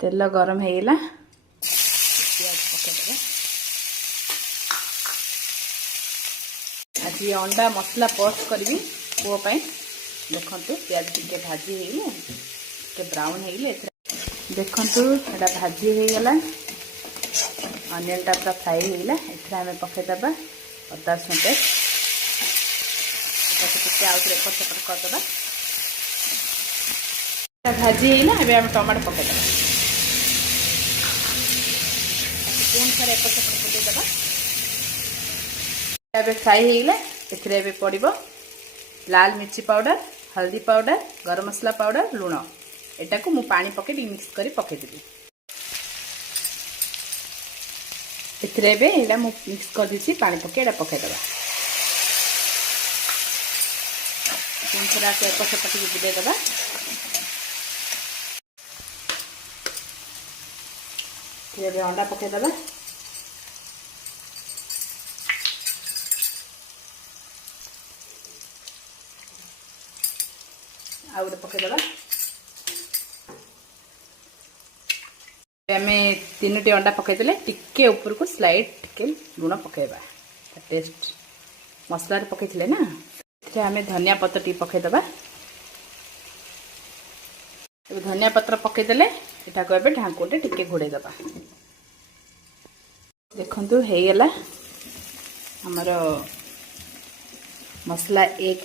तेल गरम होगा प्याज पकईदे आज अंडा मसला पोस्ट करी पुओं देखु प्याज टे भाजी टे ब्राउन हो देखु एटा भाजी होगला अनियन टा पूरा फ्राई होगला एम पकईदे अदा रसुण पेस्ट आउे एपट सेपट करदे भाजी होगला एवं टमाटो पकईदे पुणी थे एपट सेपट पकईदे एवं फ्राई होगला ए पड़ो लाल मिर्ची पाउडर हल्दी पाउडर गरम मसला पाउडर लुण एटा को मु पानी पके मिक्स करी पकेदेवी एटा मु मिक्स कर दी पानी पके एटा पकेदबा पुणी थे एपट सेपट बुलेदबा अंडा पकेदबा आ गए पकईदबा आम 3टी अंडा पकईदे टिके ऊपर को स्लाइड टिके लुण पकईबा टेस्ट मसला पकईले ना आम धनिया पत्र टी पकईदबा धनिया पत्र पकईदे एटा को एबे ढांकुटे टिके घोड़ेदबा देखंतु हेगला हमर मसला एक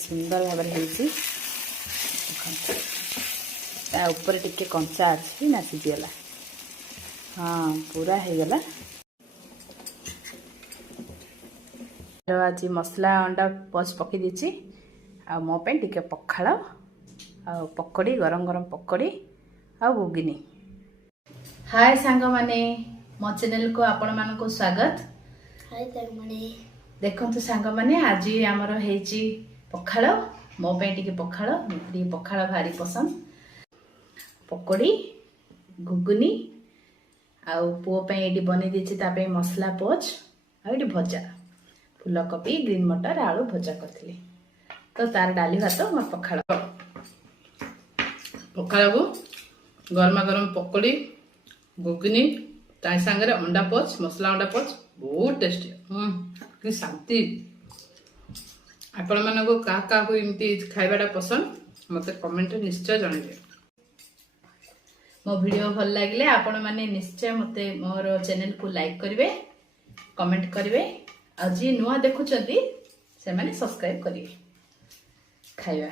सुंदर भाव ऊपर टिके कंचा अच्छी ना सीझीगला हाँ पूरा होगला आज मसला अंडा पच पकई दी आ मो टिके पखाड़ आ पकड़ी गरम गरम पकड़ी आ घुगनी हाय सांग माने मो चैनल को आपण मान को स्वागत हाय सांग माने देखंतु सांग माने आज हमर हेची पखाड़ मो टिके पखाड़ पखाड़ भारी पसंद पकोड़ी घुगुनी आउ पुओ ये बनी देती मसला पोच आ भजा फूलकोबी ग्रीन मटर आलू भजा करी तो तार डाली भात मोर पखाड़ पखाड़ को गरमा गरम पकोड़ी घुगुनी ता सांगे अंडा पोच मसला अंडा पोच बहुत टेस्टी कि शांति आपण मानक क्या एमती खाइबाटा पसंद मत कमेंट निश्चय जनइबे मो वीडियो भल लगे आपण माने निश्चय मते मोर चैनल को लाइक करिवे कमेंट करिवे आ जी नुआ देखुचंती से माने सब्सक्राइब करिवे खाइबा।